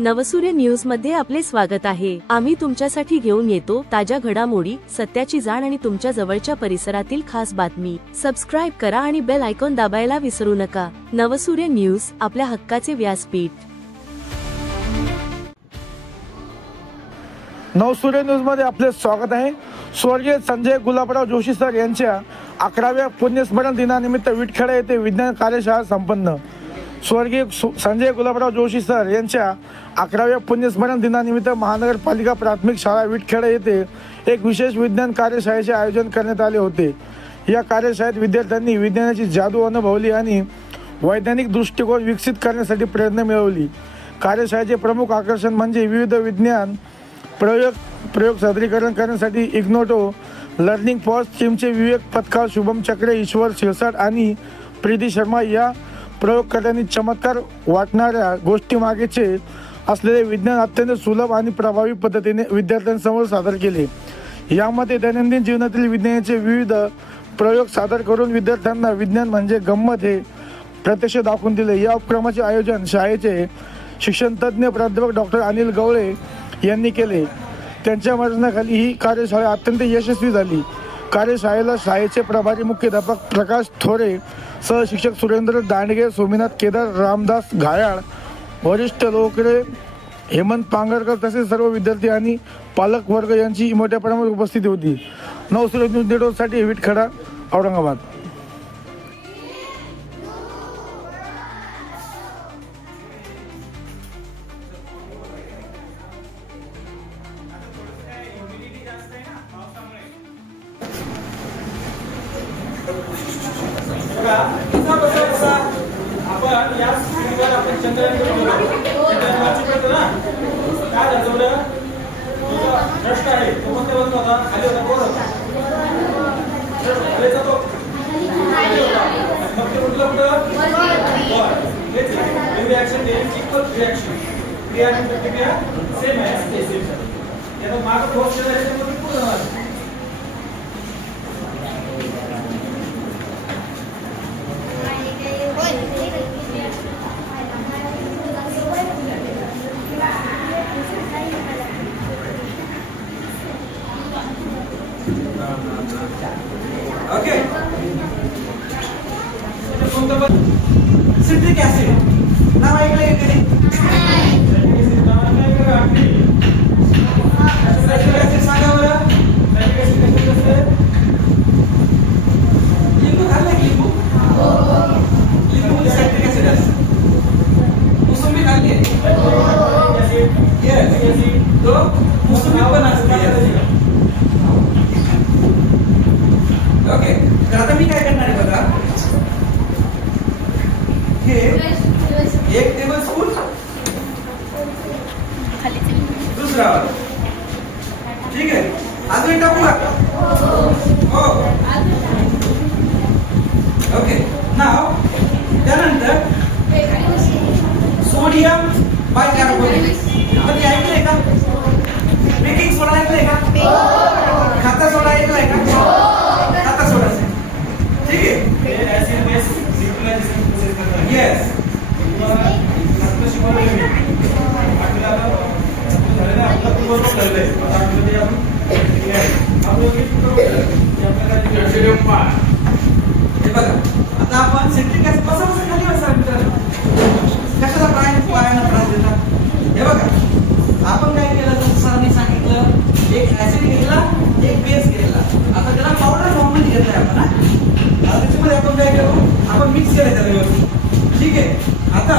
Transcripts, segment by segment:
नवसूर्य news मध्ये आपले स्वागत आहे। आम्ही तुमच्यासाठी घेऊन येतो ताज्या घडामोडी, सत्याची जाण आणि तुमच्या जवळच्या परिसरातील खास बातमी। सबस्क्राइब करा आणि बेल आयकॉन दाबायला विसरू नका। नवसूर्य न्यूज, आपल्या हक्काचे व्यासपीठ। नवसूर्य न्यूज मध्ये आपले स्वागत आहे। स्वर्गीय संजय गुलाबराव जोशी सर यांच्या 11व्या पुण्यस्मरण दिनानिमित्त विटखेडा येथे विज्ञान कार्यशाळा संपन्न। स्वर्गीय संजय गुलाबराव जोशी सर यांच्या 11व्या पुण्यस्मरण दिनानिमित्त महानगरपालिका प्राथमिक शाळा विटखेडा येथे एक विशेष विज्ञान कार्यशाळेचे आयोजन करण्यात आले होते। या कार्यशाळेत विद्यार्थ्यांनी विज्ञानाची जादू अनुभवली आणि वैज्ञानिक दृष्टिकोन विकसित करण्यासाठी प्रेरणा मिळवली। कार्यशाळेचे प्रमुख आकर्षण म्हणजे विविध विज्ञान प्रयोग सादरीकरण करण्यासाठी इग्नोटो लर्निंग फॉर टीमचे विवेक पत्कार, शुभम चक्रे, ईश्वर शिरसाट आणि प्रीती शर्मा या प्रयोगकर्त्यांनी चमत्कार वाटणाऱ्या गोष्टी मागेचे असलेले विज्ञान अत्यंत सुलभ आणि प्रभावी पद्धतीने विद्यार्थ्यांसमोर सादर केले। यामध्ये दैनंदिन जीवनातील विज्ञानाचे विविध प्रयोग सादर करून विद्यार्थ्यांना विज्ञान म्हणजे गंमत हे प्रत्यक्ष दाखवून दिले। या उपक्रमाचे आयोजन शाळेचे शिक्षणतज्ञ प्राध्यापक डॉक्टर अनिल गवळे यांनी केले। त्यांच्या मार्गदर्शनाखाली ही कार्यशाळा अत्यंत यशस्वी झाली। कार्यशाळेला शाळेचे प्रभारी मुख्याध्यापक प्रकाश थोरे, सहशिक्षक सुरेंद्र दांडगे, सोमीनाथ केदार, रामदास घायाळ, वरिष्ठ लोकरे, हेमंत पांगरकर तसेच सर्व विद्यार्थी आणि पालक वर्ग यांची मोठ्या प्रमाणात उपस्थिती होती। नवसूर्य न्यूज नेटवर्कसाठी विटखेडा, औरंगाबाद। आपण या स्क्रीनवर आपण चंद्रयान करतो ना, काय झालं प्रश्न आहे तो कोणत्या बाजूला होता? खाली होता, वर होता, खालीचा तो खाली होता, मग ते कुठलं वर। हेच रिॲक्शन देईल इक्वल रिॲक्शन, क्रिया आणि प्रतिक्रिया सेम आहे ते सेम। याला मागे फोर्स आहे त्यामध्ये पूर्ण आहे। ओके, सिट्रिक ऍसिड नाव ऐकलंय कधी? सिट्रिक ऍसिड सांगा बरं। लिंबू खाल्लंय? लिंबू लिंबू सिट्रिक ऍसिड असतं। मोसंबी खाल्ली आहे? येस, तो मोसंबी पण असते। ओके, तर आता मी काय करणार आहे बघा, हे 1 टेबलस्पून दुसरा, ठीक आहे, अजून टाकू का? हो, ओके। नाव त्यानंतर सोडियम बायकार्बोनेट, कधी ऐकलंय का? बेकिंग सोडा ऐकलंय का? खाता सोडा ऐकलाय का? खाता सोडा, ठीक आहे। ऍसिड बेस न्यूट्रलायझेशन प्रोसेस करतात। येस, आता शिकवलं मी आपल्याला झालं ना, आपला पूर्व झालंय आता आपल्याला ते आपण आपल्याला कॅल्शियम पा हे बघा। आता आपण सिट्रिक ऍसिड कसं खाली बसणार मित्रांनो, कशाला पायानं त्रास देतात? हे बघा, आपण काय केलं तर सरांनी सांगितलं, एक ऍसिड घेतला, एक बेस घेतला, आता त्याला पावडर फॉर्म मध्ये घेतलाय आपण। आता त्याच्यामध्ये आपण काय करू, आपण मिक्स केलं त्याला व्यवस्थित, ठीक आहे। आता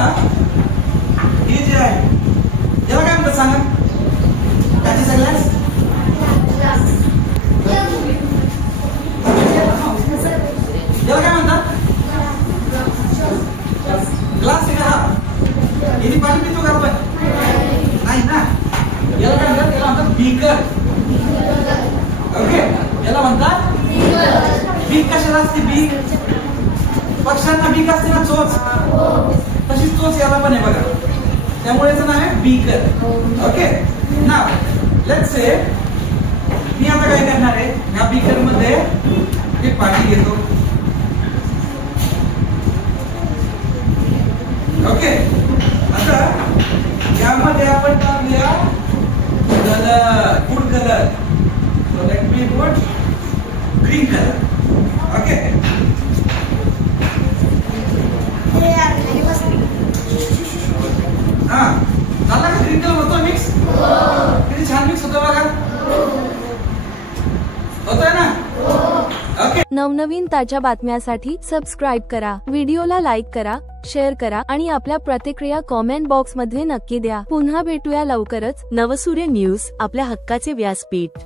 हे जे आहे याला काय म्हणतात सांगा? त्याची सगळ्यात याला काय म्हणतात? ग्लास आहे का? याने पाणी पितो का आपण? नाही ना। याला काय म्हणतात? याला म्हणतात बीकर। ओके, याला म्हणतात बीक। कशाला असते बीक? पक्ष्यांना बीक असते ना, चोच, तशीच चोच याला पण आहे बघा, त्यामुळे याचं नाव आहे बीकर। ओके, नाव लेट्स से मी आता काय करणार आहे, या बीकर मध्ये हे पाणी घेतो, ओके। आता यामध्ये आपण टाकूया colour, food colour. So let me put green colour. Okay. हा झाला का ग्रीन कलर होतो मिक्स? किती छान मिक्स होतो बघा. होतोय ना? ओके. नवनवीन ताज्या बातम्यासाठी सबस्क्राईब करा, व्हिडिओला लाईक करा, शेअर करा आणि आपल्या प्रतिक्रिया कॉमेंट बॉक्स मध्ये नक्की द्या. पुन्हा भेटूया लवकरच. नवसूर्य न्यूज, आपल्या हक्काचे व्यासपीठ.